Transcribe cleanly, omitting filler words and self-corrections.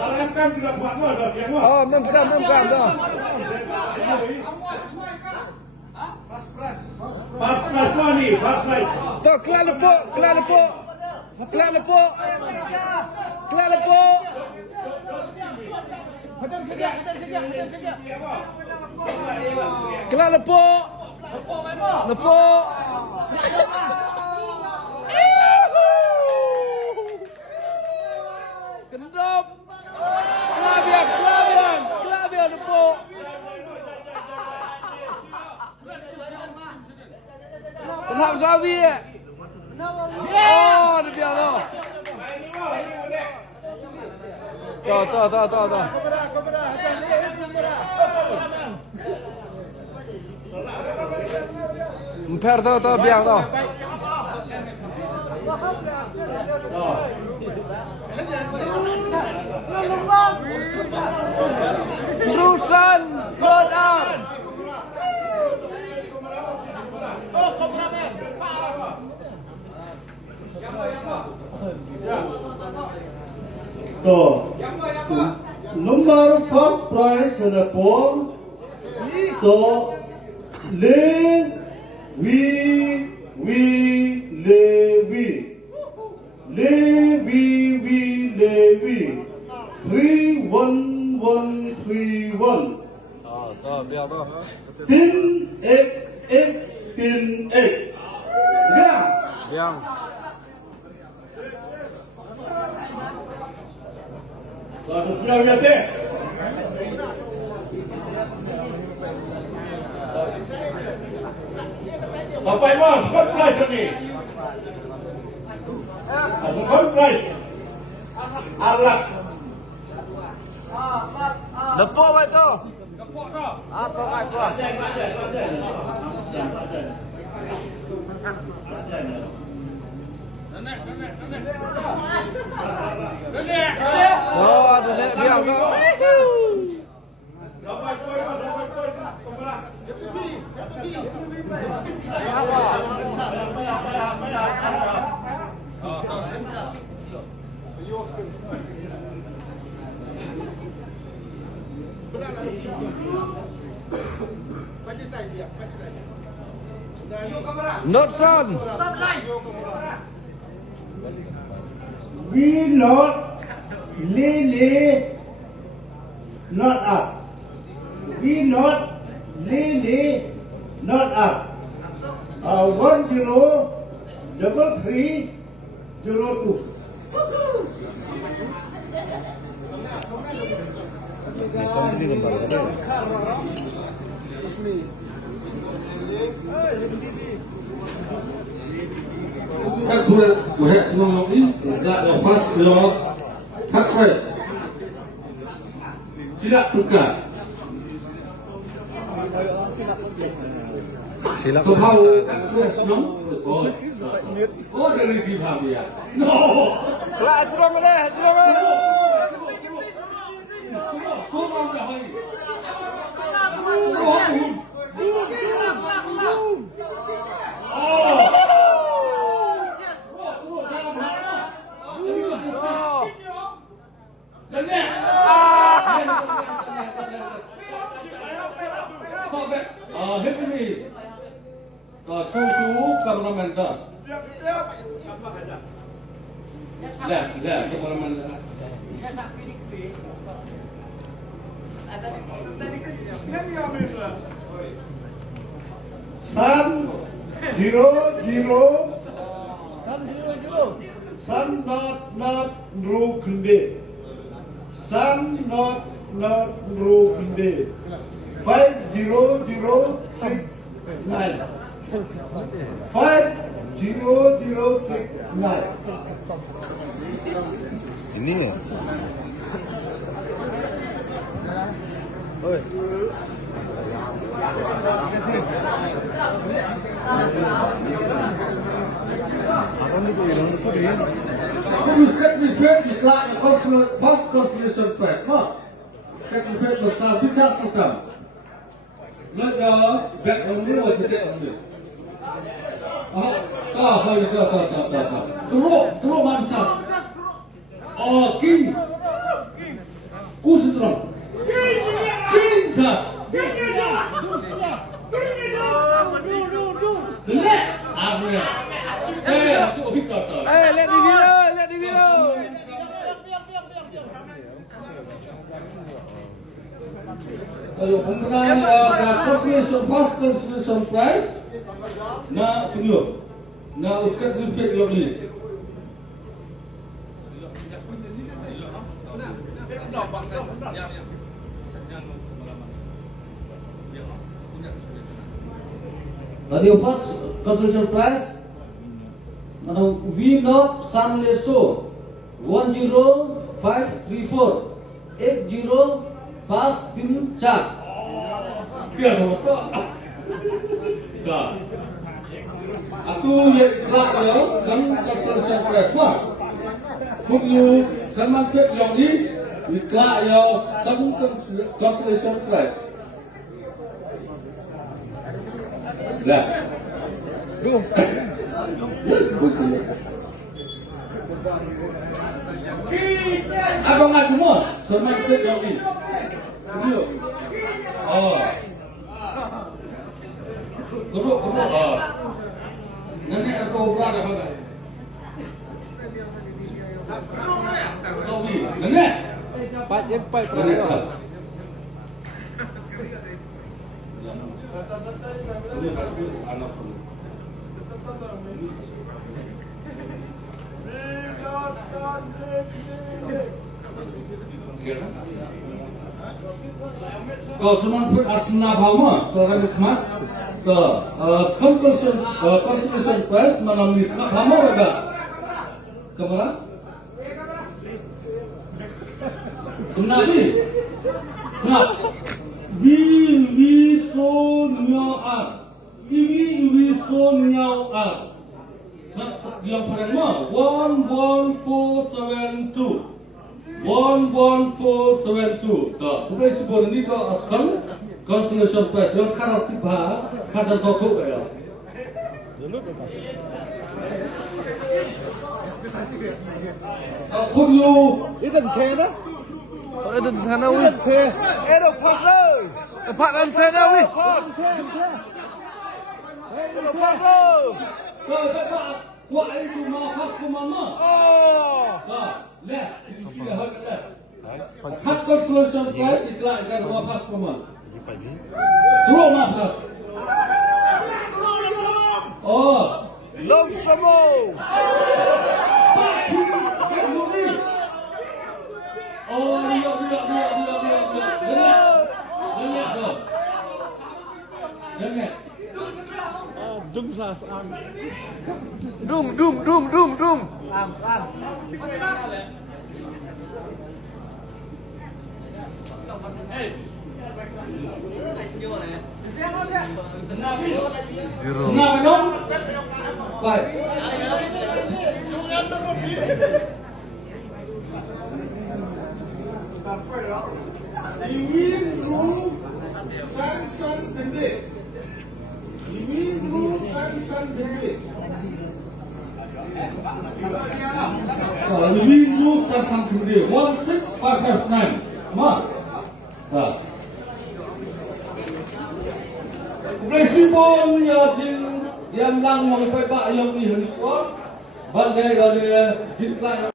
Oh, mengkam dah. Pas ni. Tu kelar lepuk. Kelar lepuk. Kendop. Kelar lepuk. Kenapa sawi? Oh, dia biar tu. Tu. Emper tu biar tu. Terusan Quran. So, number first prize in the poem. So, Levi. 31131. Tu biar tu. Tin X. Biar. Biar. Satu siang ya teh. Bapak Ibu, skor prize ni. Skor prize. Alak. Lepuk baik tu. Apa kau? Oh, ada nak biar tu. Not son. We not Lily not up. We not Lily not up. 103302. Excellent. We have some that the first law cut price. Tidak tukar. Somehow excellent no. Oh, dari di Bhavia. No. Lah, curang boleh. Somehow dah hari. Susu karamenta. Lah, karamenta. Sun 00. Sun not Rukunde. Sun not Rukunde. 50069. 50069. Ini ya. Oi. Certificate decline first consolation prize. Certificate mesti bicara sekam. Mereka back on the wall certificate on the. Teruk macam. Oh, king. Push it wrong. Jesus. The left. Amen. Saya cuba kita tahu. Let the video, let the video. Kalau pemenang consolation pass consolation prize na tunjuk. Na Oscar Zulfiqar Yogli. Tadi first consolation prize mana Vino San Leso 10534 80 Pas Tim Cak. Dia sama tak? Tak. Aku yang kelak yo, sekarang consolation prize mah. Kung you sama fit yang ni, kelak yo, sekarang consolation prize. Lah. Abang aku mau, sama fit yang ni. Duduk. Oh. Duduk. Oh. Nenek atau berada apa? Sorry. Nenek. Pak jempai Nenek. Ini pasti anak semua. Kalau cuma Arsenal Bama, kalau kami semat, consolation prize malam ni Arsenal Bama ada. Kemana? Senang ni, senang. Iwi Sonyao. Yang pertama 11472. 11472. Dah, bukan sebab ini tu asal consolation prize yang karat tiba kata satu ya. Aku you Itu thế đó. Itu thằng nào vậy? Đâu pass đâu. Pak dan thế đâu đi. Đâu pass đâu. kau tak buat itu mau pas ke mana? Oh. Leh, ini dah ada. Cut consolation prize iklan kan mau pas ke mana? Terus mau pas. Oh. Long Samo. Oh, dia. Dengar. Dung sas am. Dung. Senang belum? Baik. Iwi Ru San Gede. Iwi Ru San Gede. Iwi Ru San Gede 16559. Ma. Dah. Presipon yang lang yang pepak yang ni hendak. Bagai dia jiklah